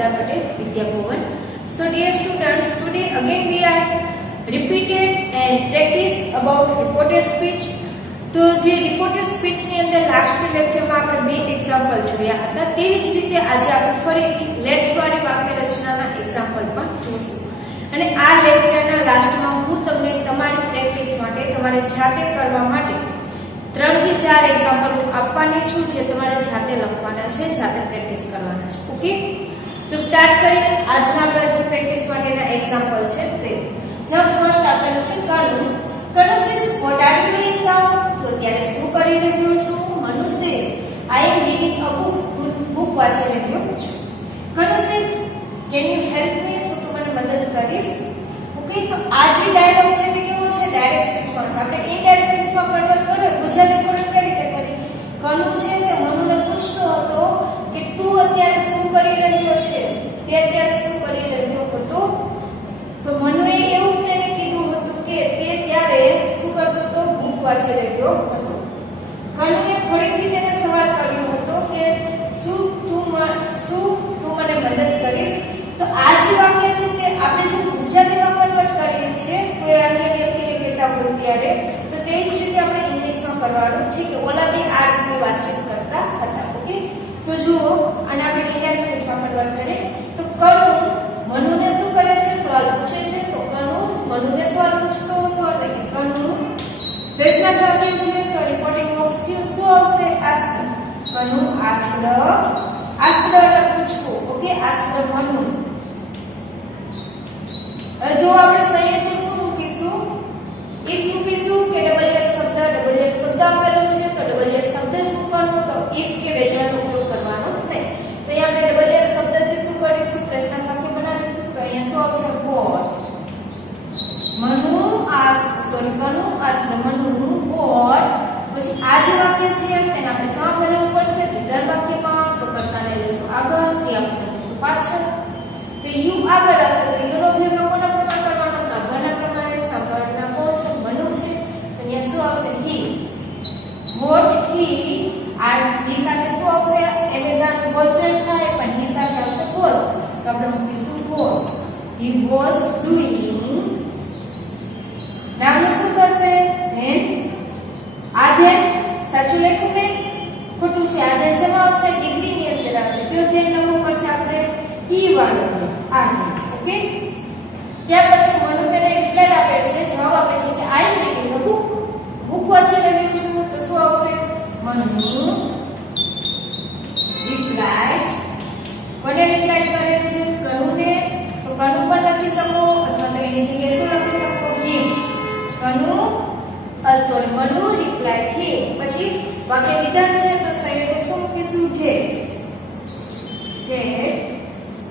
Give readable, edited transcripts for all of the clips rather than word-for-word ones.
Sardar Patel Vidya Bhavan. So dear students, today again we are repeated and practice about reported speech. તો જે reported speech ની અંદર last લેક્ચરમાં આપણે બે એક્ઝામ્પલ જોયા હતા, તેવી જ રીતે આજે આપણે ફરીથી લેટ્સ વાળી વાક્ય રચનાના એક્ઝામ્પલ પણ જોઈશું. અને આ લેક્ચરના લાસ્ટમાં હું તમને તમારી પ્રેક્ટિસ માટે, તમારે જાતે કરવા માટે 3 થી 4 એક્ઝામ્પલ આપવાની છું, જે તમારે જાતે લખવાના છે, જાતે પ્રેક્ટિસ કરવાના છે. ઓકે, તો સ્ટાર્ટ કરીએ. આજના આપણે જે પ્રેક્ટિસ માટેના એક્ઝામ્પલ છે તે જો ફર્સ્ટ આપેલું છે Kanu. Kanu says what are you doing now? તો અત્યારે શું કરી રહ્યો છું? Manu says I am reading a book. Book વાંચી રહ્યો છું. Kanu says can you help me? શું તું મને મદદ કરીશ? ઓકે, તો આ જે ડાયલોગ છે તે કેવો છે? ડાયરેક્ટ સ્પીચમાં છે. આપણે ઇનડાયરેક્ટ સ્પીચમાં કન્વર્ટ કરીએ, ગુજરાતી કન્વર્ટ કરી તે કરી. કનુ છે તે મનુને પૂછતો હતો કે તું અત્યારે શું કરી રહ્યો છે? તે અત્યારે શું કરી રહ્યો હતો? તો મનુએ એવું તેને કીધું હતું કે તે ત્યારે શું કરતો હતો? બુક વાંચી રહ્યો હતો. કનુએ ફરીથી તેને સવાલ કર્યો હતો કે શું તું મને મદદ કરીશ? તો આ જે વાક્ય છે તે આપણે જે ગુજરાતીમાં કન્વર્ટ કરીએ છીએ કોઈ અન્ય વ્યક્તિને કહેતા હોય ત્યારે, તો તે જ રીતે આપણે ઇંગ્લિશમાં કરવાનું છે કે ઓલા બે આ રીતની વાતચીત કરતા હતા. ઓકે, તો જુઓ, અને આપણે ઇન્ડિયન સ્પીચમાં કન્વર્ટ કરીએ તો કનુ મનુને શું કરે છે? સવાલ પૂછે છે. તો કનુ મનુને સવાલ પૂછતો હતો, એટલે કે કનુ પ્રશ્નાર્થ વાક્ય છે તો રિપોર્ટિંગ ઓફ સ્કિલ શું આવશે? આસ્ક. કનુ આસ્કડ. આસ્કડ એટલે પૂછવું. Okay, asked Manu. જો આપણે સંયોજક શું મૂકીશું? ઇફ મૂકીશું કે ડબલ શબ્દ આપેલો છે તો ડબલ શબ્દ જ મૂકવાનો, તો ઇફ કે વેધરનો ઉપયોગ કરવાનો નહીં. તો અહીંયા આપણે ડબલ શબ્દથી શું કરીશું? પ્રશ્નાર્થ વાક્ય બનાવીશું. તો અહીંયા શું આવશે? What. Kanu ask Manu what. પછી આ જે વાક્ય છે એને આપણે શા ફેરવવું પડશે? વિધેય વાક્યમાં. તો કર્તાને લેશું આગળ, ક્રિયાપદ લેશું પાછળ. તો યુ આગળ આવશે. તો યુ નો ફેરવો કોના પ્રમાણે કરવાનો? સભ્યના પ્રમાણે. સભ્યના કોણ છે? મનુ છે. તો અહીંયા શું આવશે? હી. What he. આ હી સાથે શું આવશે? એમેઝોન વોઝ થાય, પણ હી સાથે આવશે વોઝ. તો આપણે મૂકીશું વોઝ. He was doing. નામનું શું થશે? ધેન. આ ધેન સાચું લખ્યું ને ખોટું છે? આ ધેન શેમાં આવશે? ડિગ્રીની અંદર આવશે. કયો ધેન લખવું પડશે આપણે? ઈ વાળો ધેન. આ ધેન. ઓકે, ત્યાર પછી મનુ તેને રિપ્લાય આપે છે, જવાબ આપે છે કે I am reading a book. Book વાંચી રહ્યો છું. તો શું આવશે? મનુ રિપ્લાય. કોને રિપ્લાય કરે છે? કનુને. તો કનુ પણ લખી શકો, અથવા તો એની જગ્યાએ શું લખી શકો? હિમ. મનુ રિપ્લાય હિમ. પછી વાક્ય વિધાન છે તો સંયોજક શું મૂકીશું? ધેટ. ધેટ.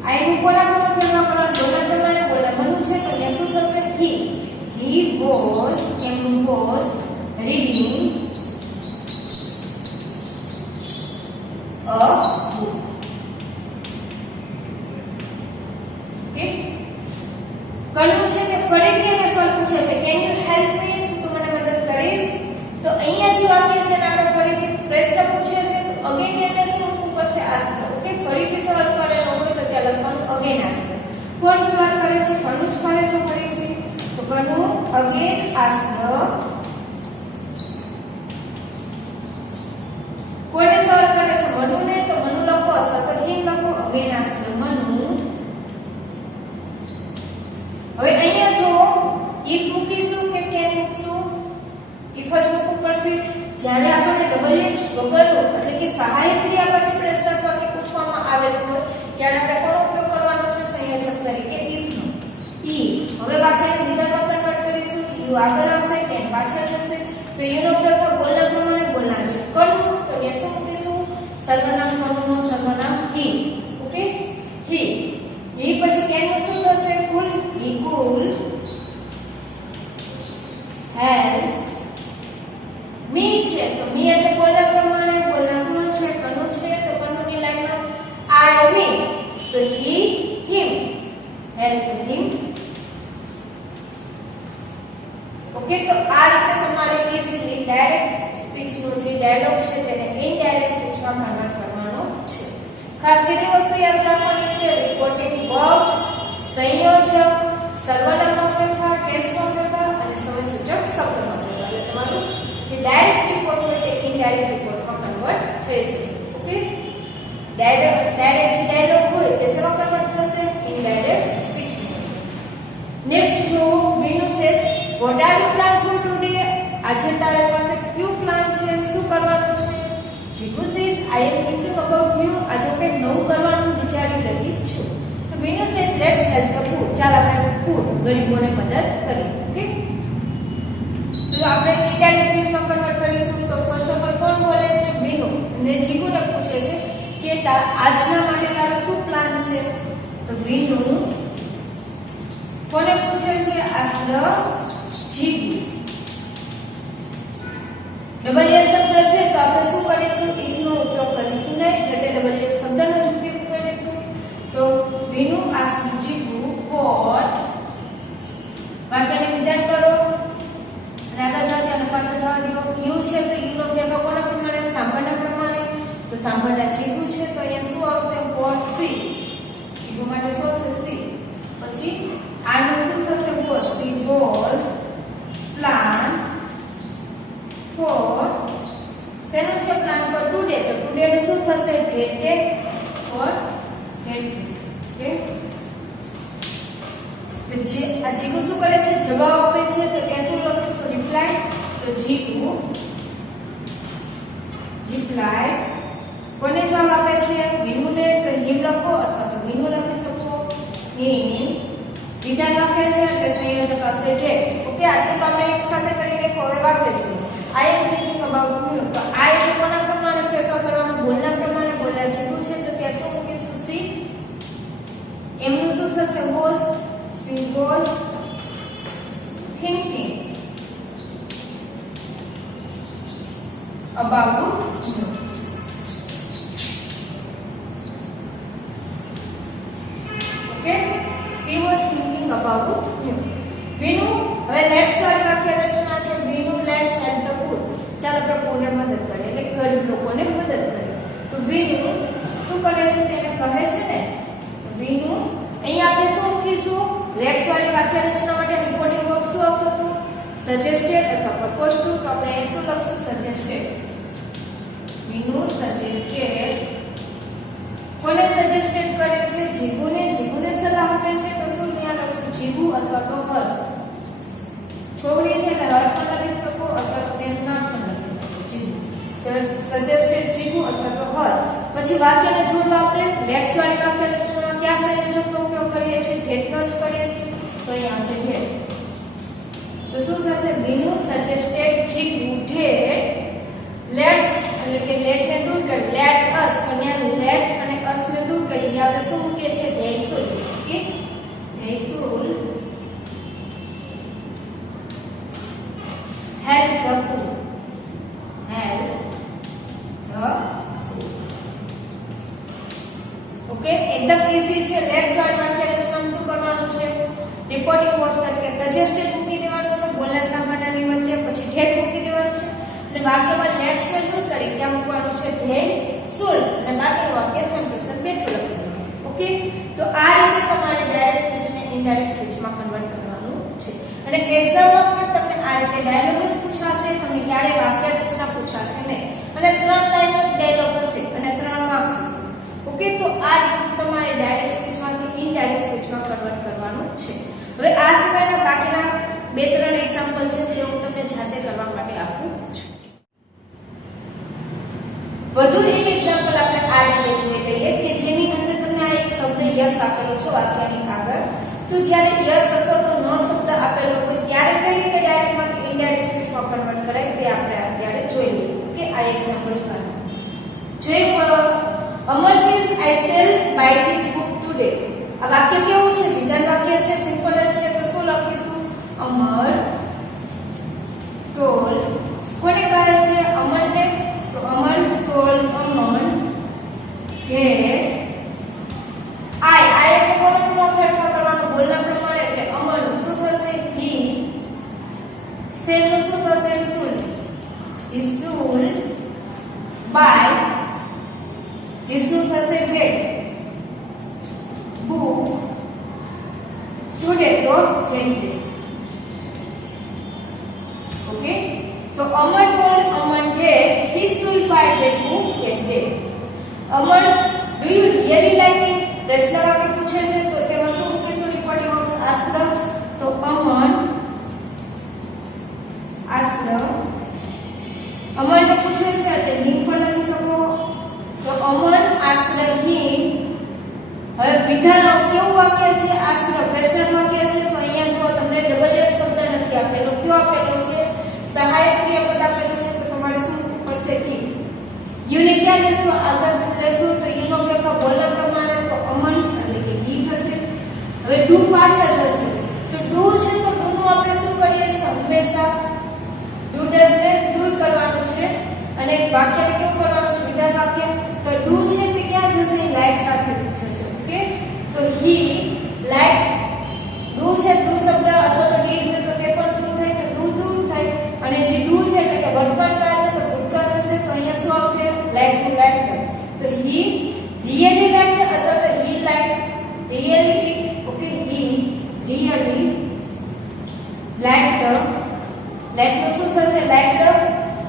આઈ નું કોના પ્રમાણે ફેરવા કરવાનું? ડોલર પ્રમાણે. બોલા મનુ છે તો અહીંયા શું થશે? હી. હી વોઝ એમનું was reading a book. Okay, Kanu છે તે ફરીથી એને સવાલ પૂછે છે, કેન યુ હેલ્પ મી? શું તું મને મદદ કરીશ? તો અહીંયા જે વાક્ય છે ને આપણે ફરીથી પ્રશ્ન પૂછે છે તો અગેન એને શું મૂકવું પડશે? આસ્ક. ઓકે, ફરીથી સવાલ કરેલો હોય તો ત્યાં લખવાનું અગેન આસ્ક. કોણ સવાલ કરે છે? કનુ જ કરે છે ફરીથી. તો કનુ અગેન આસ્ક. કોને સવાલ કરે છે? મનુને. તો મનુ લખો અથવા તો હિમ લખો. Again ask Manu. હવે અહીંયા જો ઇફ મૂકીશું કે કેન મૂકશું? ઇફ જ મૂકવું પડશે. જ્યારે આપણને ડબલ એચ વગરનું એટલે કે સહાયક ક્રિયાપદ પ્રશ્નાર્થ વાક્ય પૂછવામાં આવેલું હોય ત્યારે આપણે કોનો ઉપયોગ કરવાનો છે? સંયોજક તરીકે ઇફ નો. ઈ. હવે વાક્યને વિધાનમાં કન્વર્ટ કરીશું. યુ આગળ આવશે, કેન પાછળ જશે. તો યુનો ફેરફાર બોલના પ્રમાણે. બોલના છે કનુ, તો અહીંયા શું મૂકીશું? સર્વનામ મનુનો સર્વનામ હી. ઓકે, હી. હી પછી કેનનું શું થશે? કુલ. હી કુલ હેલ્પ મી છે તો મી એટલે બોલના પ્રમાણે. બોલના કોણ છે? કનુ છે. તો કનુની લાઈનમાં આઈ મી. તો હી હિમ હેલ્પ હિમ. ઓકે, તો આ રીતે તમારે ઇઝીલી ડાયરેક્ટ સ્પીચનો જે ડાયલોગ છે તેને ઇનડાયરેક્ટ સ્પીચમાં કન્વર્ટ કરવાનો છે. ખાસ કરીને વસ્તુ યાદ રાખવાની છે રિપોર્ટિંગ વર્બ્સ, સંયોજક, સર્વનામમાં ફેરફાર, ટેન્સમાં ફેરફાર અને સમયસૂચક શબ્દમાં ફેરફાર. એટલે તમારું જે ડાયરેક્ટ રિપોર્ટ હોય તે ઇનડાયરેક્ટ રિપોર્ટમાં કન્વર્ટ થઈ જશે. ઓકે, ડાયરેક્ટ જે ડાયલોગ હોય તે શેમાં કન્વર્ટ થશે? ઇનડાયરેક્ટ સ્પીચમાં. નેક્સ્ટ જો Vinu says what are you plan for today? આજે તારા પાસે કયું પ્લાન છે? શું કરવાનું છે? Jigu says I am thinking about you. આજે હું કંઈક નવું કરવાનું વિચારી રહી છું. તો Vinu says let's help the poor. ચાલ આપણે પુઅર ગરીબોને મદદ કરીએ. ઓકે, તો આપણે ઇનડાયરેક્ટ સ્પીચમાં કન્વર્ટ કરીશું. તો ફર્સ્ટ ઓફ ઓલ કોણ બોલે છે? વીનુ. અને જીગુને પૂછે છે કે આજના માટે તારો શું પ્લાન છે? તો વીનુ કોને પૂછે છે? આસ્ક જીગુ. ડબલ એસ શબ્દ છે તો આપણે શું કરીશું? ઇફ નો ઉપયોગ કરીશું નહીં, જે તે ડબલ એસ શબ્દનો જ ઉપયોગ કરીશું. તો વીનુ આસ્ક જીગુ વોટ. વાક્યને વિધાન કરો અને આગળ જાઓ અને પાછળ જવા દો. યુ છે તો યુ નો ઉપયોગ કોના પ્રમાણે? સાંભળના પ્રમાણે. તો સાંભળના જીગુ છે તો અહીંયા શું આવશે? What she. જીગુ માટે શું આવશે? સી. પછી આનું શું થશે? Was. She was plan four. શેનું છે પ્લાન ફોર? ટુડે. તો ટુડે નું શું થશે? ડેટે ઓર ડેટ. ઓકે, તો જે આ જીગુ શું કરે છે? જવાબ આપે છે. તો કે શું લખીશું? રિપ્લાય. તો જીગુ રિપ્લાય. કોને જવાબ આપે છે? વીનુને. તો હિમ લખો અથવા તો વીનુ લખી શકો. હિમ. વિધાન લખે છે કે સંયોજક આવશે ડેટ. ઓકે, આટલું તો આપણે એક સાથે કરીને હવે વાક્ય જોઈએ. આઈ એમ થિંકિંગ અબાઉટ યુ. તો આઈ એટલે કોના પ્રમાણે ફેરફાર કરવાનો? બોલના પ્રમાણે. બોલના જીગુ છે તો ત્યાં શું મૂકીશું? સી. એમનું શું થશે? Was. She was thinking about you. Okay, she was thinking about you. Vinu. હવે લેટ્સ વાળી વાક્ય રચના છે. Vinu let's help the poor. ચાલો આપણે પુઅરને મદદ કરીએ, એટલે ગરીબ લોકોને મદદ કરીએ. તો વીનુ શું કરે છે? તેને કહે છે ને. તો વીનુ અહીંયા આપણે શું મૂકીશું? લેટ્સ વાળી વાક્ય રચના માટે રિપોર્ટિંગ વર્બ શું આવતું હતું? સજેસ્ટેડ અથવા પ્રપોઝ ટુ. તો આપણે અહીં શું લખશું? સજેસ્ટેડ. વીનુ સજેસ્ટેડ. કોને સજેસ્ટેડ કરે છે? જીગુને. જીગુને સલાહ આપે છે તો શું ત્યાં લખશું? જીગુ અથવા તો હર. છોકરી છે એટલે હર પણ લખી શકો અથવા તો તેનું નામ પણ લખી શકો. જીગુ. તો સજેસ્ટેડ જીગુ અથવા તો હર. પછી વાક્યને જોડવા આપણે લેટ્સ વાળી વાક્ય રચનામાં કયા સંયોજકનો ઉપયોગ કરીએ છીએ? ધેટનો જ કરીએ છીએ. તો અહીંયા આવશે ધેટ. તો શું થશે? વીનુ સજેસ્ટેડ જીગુ ધેટ લેટ્સ. એટલે કે લેટ ને દૂર કરી લેટ અસ. અહીંયા લેટ અને અસ ને દૂર કરીને આપણે શું મૂકીએ છીએ? They should. Okay, they should help the poor. Help the poor. Okay, એકદમ ઈઝી છે. લેટ્સ વાળી વાક્ય રચનામાં શું કરવાનું છે? રિપોર્ટિંગ વર્બ તરીકે સજેસ્ટેડ મૂકી દેવાનું છે. બોલના સાંભળનાની વચ્ચે. પછી ધેટ મૂકી દેવાનું છે. અને વાક્યમાં લેટ્સ ને દૂર કરી ત્યાં મૂકવાનું છે ધે શુલ. અને બાકીનું વાક્ય સંપ્રેષણ બેઠું લખી દેવાનું. ઓકે, તો આ રીતે તમારે ડાયરેક્ટ સ્પીચને ઇનડાયરેક્ટ સ્પીચમાં કન્વર્ટ કરવાનું છે. અને એક્ઝામમાં પણ તમને આ રીતે ડાયલોગ જ પૂછાશે. તમને ક્યારે વાક્ય રચના પૂછાશે નહીં. અને 3 લાઈનનો ડાયલોગ હશે અને 3 માર્ક્સ હશે. ઓકે, તો આ રીતે તમારે ડાયરેક્ટ સ્પીચમાંથી ઇનડાયરેક્ટ સ્પીચમાં કન્વર્ટ કરવાનું છે. હવે આ સિવાયના બાકીના 2-3 એક્ઝામ્પલ છે જે હું તમને જાતે કરવા માટે આપું છું. વધુ એક એક્ઝામ્પલ આપણે આ રીતે જોઈ લઈએ કે જેની અંદર તમને આ એક શબ્દ યસ આપેલો છે વાક્યની આગળ. તો જ્યારે યસ અથવા તો નો શબ્દ આપેલો હોય ત્યારે કઈ રીતે ડાયરેક્ટમાંથી ઇનડાયરેક્ટ સ્પીચમાં કન્વર્ટ કરાય તે આપણે અત્યારે જોઈ લઈએ. ઓકે, આ એક્ઝામ્પલ દ્વારા જોઈ. Amar says I shall buy this book today. આ વાક્ય કેવું છે? વિધાન વાક્ય છે, સિમ્પલ જ છે. તો શું લખીશું? અમર ટોલ. કોને કહે છે? અમરને. તો અમર ટોલ અમન કે આઈ એટલે કોનો ફેરફાર કરવાનો? બોલના પ્રમાણે. એટલે અમરનું શું થશે? હી. શેલનું શું થશે? શુલ. He should buy. ધીસનું થશે ધેટ. બુક. તો that day. Okay, તો Amar told Aman that he should buy that book that day. Amar, do you really like it? પ્રશ્ન વાક્ય પૂછે છે તો તેમાં શું મૂકીશું? Reporting of asked. તો Aman આસ્ક્ડ, Aman ને પૂછે છે એટલે him પણ લખી શકો. તો Aman asked him. હવે વિધાન કેવું વાક્ય છે? આસ્ક્ડ પ્રશ્ન વાક્ય છે. તો અહીંયા જો તમને ડબલ એફ શબ્દ નથી આપેલો. કયો આપેલો છે? સહાયક ક્રિયાપદ આપેલું છે. તો તમારે શું પડશે? if. યુ ને ક્યાં લેશો? આગળ લેશો તો યુ નો ફેરફાર બોલર પ્રમાણે તો Aman એટલે કે he થશે. હવે do પાછા જશે તો do છે તો do નું આપણે શું કરીએ છીએ? હંમેશા do does ને દૂર કરવાનું છે અને વાક્યને કેવું કરવાનું છે? વિધાન વાક્ય. તો do છે તે ક્યાં જશે? like સાથે જશે. ઓકે, તો he like do છે do શબ્દ અથવા તો did હોય તો તે પણ દૂર થાય તો do દૂર થાય અને જે do છે એટલે કે વર્તમાન કાળ છે તો ભૂતકાળ થશે. તો અહીંયા શું આવશે? like to like. તો he really liked અથવા તો he liked really it. Okay, he really liked. like નું શું થશે? liked.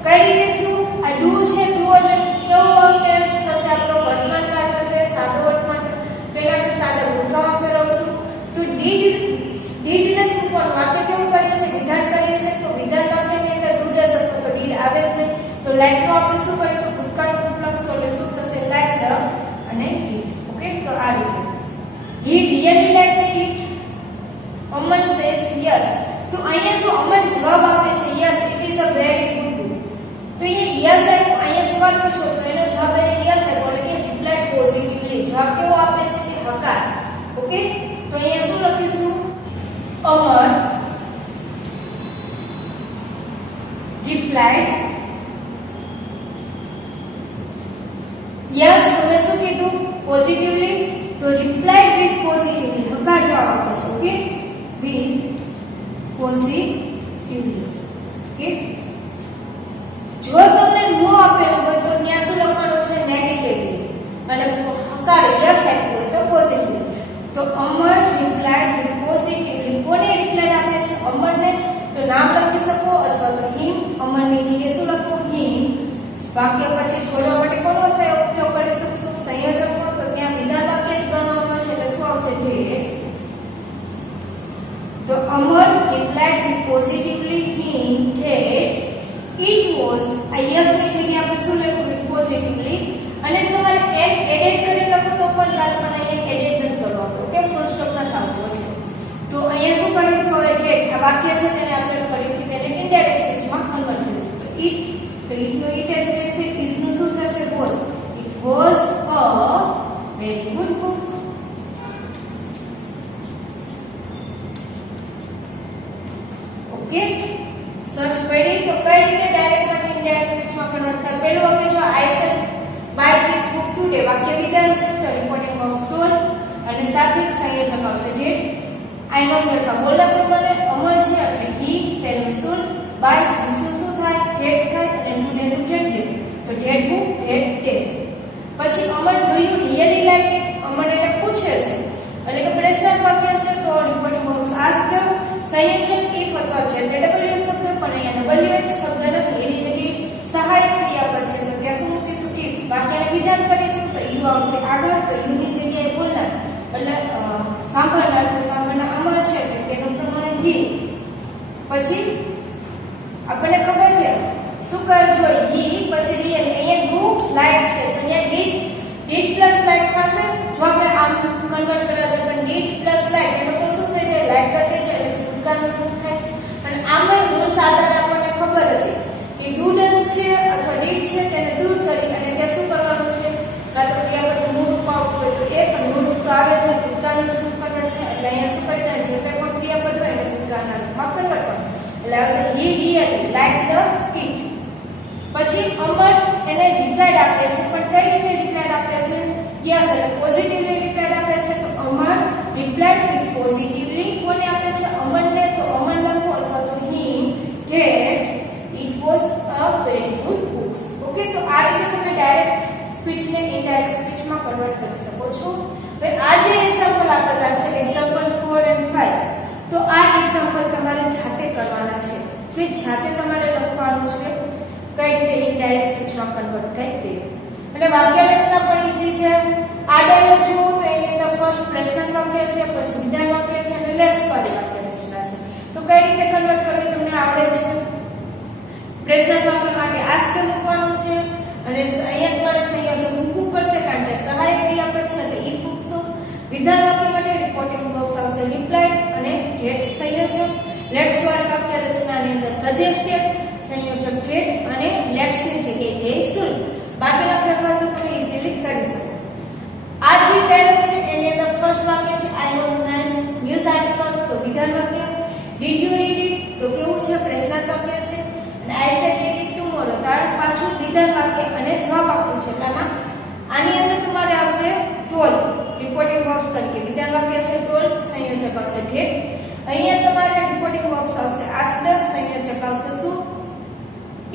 કઈ રીતે થયું? આ do છે do એટલે કેવું ટેન્સ થશે? આપણો વર્તમાન કાળ થશે, સાદો વર્તમાન કાળ. તો એને આપણે સાદા ભૂતકાળમાં ફેરવશું. તો did નથી મૂકવાનું. વાક્ય કેવું કરે છે? વિધાન કરીએ છે તો વિધાન વાક્યની અંદર do does અથવા તો did આવે જ નહીં. તો like નો આપણે શું કરીશું? ભૂતકાળનું રૂપ લખશું એટલે શું થશે? liked અને did. ઓકે, તો આ રીતે he really liked it. Aman says yes. તો અહીંયા જો અમન જવાબ આપે છે yes it is a very good book. તો અહીંયા yes આપ્યો. અહીંયા સવાલ પૂછો તો એનો જવાબ એને yes આપ્યો એટલે કે રિપ્લાય પોઝિટિવલી. જવાબ કેવો આપે છે? કે હકાર. ઓકે, તો અહીંયા શું લખીશું? Aman replied yes. તમે શું કીધું? પોઝિટિવલી. તો replied with positively. હકાર જવાબ આપે છે. Okay, with positively. ઓકે, જો તમને નો આપેલું હોય તો ત્યાં શું લખવાનું છે? નેગેટિવલી. અને હકાર યસ આપ્યું હોય તો પોઝિટિવલી. તો અમર રિપ્લાઇડ વિથ પોઝિટિવલી. કોને રિપ્લાઇડ આપે છે? અમરને. તો નામ લખી શકો અથવા તો હિમ. અમરની જગ્યાએ શું લખો? હિમ. વાક્ય પછી જોડવા માટે કોનો ઉપયોગ કરી શકશું? સંયોજકનો. તો ત્યાં વિધાન વાક્ય જ બનાવવાનું છે એટલે શું આવશે? did. તો Amar replied with positively him that it was. આ yes ની જગ્યાએ આપણે શું લખ્યું? with positively. અને તમારે એડિટ કરી લખો તો પણ ચાલે પણ અહીંયા એડિટ નથી કરવાનું. ઓકે, ફૂલ સ્ટોપ નથી આવતો. તો અહીંયા શું કરીશું? હવે that આ વાક્ય છે તેને આપણે ફરીથી તેને ઇનડાયરેક્ટ સ્પીચમાં કન્વર્ટ કરીશું. તો it નો it જ રહેશે. is નું શું થશે? was. It was a very good book. Okay, search પડી તો કઈ રીતે ડાયરેક્ટમાંથી ઇનડાયરેક્ટ સ્પીચમાં કન્વર્ટ થાય? પહેલું આપણે જો I said buy this book today. વાક્ય વિધાન છે તો રિપોર્ટિંગ ઓફ સ્ટોર અને સાથે સંયોજક આવશે did. I નો ફેરફાર બોલર પ્રમાણે અમર છે એટલે he said soon. buy this નું શું થાય? that થાય અને today નું that day. તો that book that day. પછી અમર do you really like it? અમર એને પૂછે છે એટલે કે પ્રશ્નાર્થ વાક્ય છે તો રિપોર્ટિંગ ઓફ આસ્ક્ડ. સંયોજક if અથવા છે તે w શબ્દ પણ અહીંયા w શબ્દ નથી. એની જગ્યાએ સહાયક ક્રિયાપદ છે તો ત્યાં શું મૂકીશું? if. વાક્યને વિધાન કરીશું તો you આવશે આગળ. તો you ની જગ્યાએ બોલનાર એટલે સાંભળનાર. તો સાંભળનાર અમર છે એટલે તેનું પ્રમાણે he. પછી આપણને ખબર છે શું કરવું જોઈએ? he પછી real. અહીંયા do like છે તો અહીંયા did plus like થશે. જો આપણે આમ કન્વર્ટ કરવા જાય પણ did plus like એનો તો શું થઈ જાય? like થઈ જાય એટલે ભૂતકાળનું રૂપ થાય. અને આમાં રૂલ્સ આધારે આપણને ખબર હતી કે do does છે અથવા did છે તેને દૂર કરી અને ત્યાં શું કરવાનું છે? કાં તો ક્રિયાપદનું મૂળ રૂપ આવતું હોય તો એ પણ મૂળ રૂપ તો આવે જ નહીં. ભૂતકાળનું જ રૂપ કન્વર્ટ થાય એટલે અહીંયા શું કરી દે? જે કંઈ પણ ક્રિયાપદ હોય એને ભૂતકાળના રૂપમાં કન્વર્ટ કરવાનું. એટલે આવશે he really liked it. પછી અમર એને રિપ્લાઇડ આપે છે પણ કઈ રીતે રિપ્લાઇડ આપે છે? યસ એટલે પોઝિટિવલી રિપ્લાઇડ આપે છે. તો અમર રિપ્લાઇડ વિથ પોઝિટિવલી. કોને આપે છે? અમરને. તો અમર લખો અથવા તો him that it was a very good book. Okay, તો આ રીતે તમે ડાયરેક્ટ સ્પીચને ઇનડાયરેક્ટ સ્પીચમાં કન્વર્ટ કરી શકો છો. હવે આ જે એક્ઝામ્પલ આપેલા છે એક્ઝામ્પલ 4 and 5 તો આ એક્ઝામ્પલ તમારે જાતે કરવાના છે, કે જાતે તમારે લખવાનું છે કઈ રીતે ઇનડાયરેક્ટ સ્પીચમાં કન્વર્ટ થાય તે. અને વાક્ય રચના પણ ઈઝી છે. આ ડાયલોગ જુઓ તો એની અંદર ફર્સ્ટ પ્રશ્નાર્થ વાક્ય છે, પછી વિધાન વાક્ય છે અને લેટ્સ વાળી વાક્ય રચના છે. તો કઈ રીતે કન્વર્ટ કરવી તમને આવડે છે. પ્રશ્નાર્થ વાક્ય માટે આસ્ક મૂકવાનું છે અને અહીંયા તમારે સંયોજક મૂકવું પડશે કારણ કે સહાયક ક્રિયાપદ છે તો ઇફ મૂકશો. વિધાન વાક્ય માટે રિપોર્ટિંગ વર્બ્સ આવશે રિપ્લાય અને ગેટ સંયોજક. લેટ્સ વાળી વાક્ય રચનાની અંદર સજેસ્ટેડ સંયોજક ગેટ અને લેટ્સ ની જગ્યાએ ધે શુડ. બાકીના ફેરફાર તો તમે ઈઝીલી કરી શકો. આ જે ડાયલોગ છે એની અંદર ફર્સ્ટ વાક્ય છે I have nice news articles, તો વિધાન વાક્ય. ડીડ યુ રીડ ઇટ, તો કેવું છે પ્રશ્નાર્થ વાક્ય છે. અને I said read it tomorrow, તાર પાછું વિધાન વાક્ય અને જવાબ આપવું છે. એટલામાં આની અંદર તમારે આવશે ટોલ રિપોર્ટિંગ વર્બ્સ તરીકે. વિધાન વાક્ય છે ટોલ, સંયોજક આવશે ઢેટ. અહીંયા તમારે રિપોર્ટિંગ વર્બ્સ આવશે આસ્ક્ડ, સંયોજક આવશે શું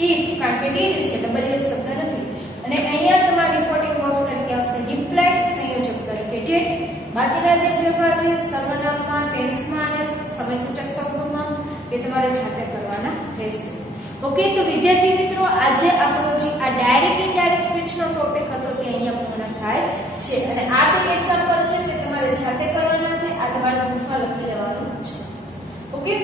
ઇફ, કારણ કે ડીડ છે ડબલ એસ શબ્દ નથી. અને અહીંયા તમારે રિપોર્ટિંગ વર્બ્સ તરીકે આવશે રિપ્લાય, સંયોજક તરીકે ઢેટ. બાકીના જે ફેરફાર છે સર્વનામમાં, ટેન્સમાં અને સમયસૂચક શબ્દોમાં તે તમારે જાતે કરવાના રહેશે. ઓકે, તો વિદ્યાર્થી મિત્રો આજે આપણો જે આ ડાયરેક્ટ ઇનડાયરેક્ટ સ્પીચનો ટોપિક હતો તે અહીંયા પૂર્ણ થાય છે. અને આ બે એક્ઝામ્પલ છે તે તમારે જાતે કરવાના છે, આ તમારે બુક્સમાં લખી લેવાનું છે. ઓકે.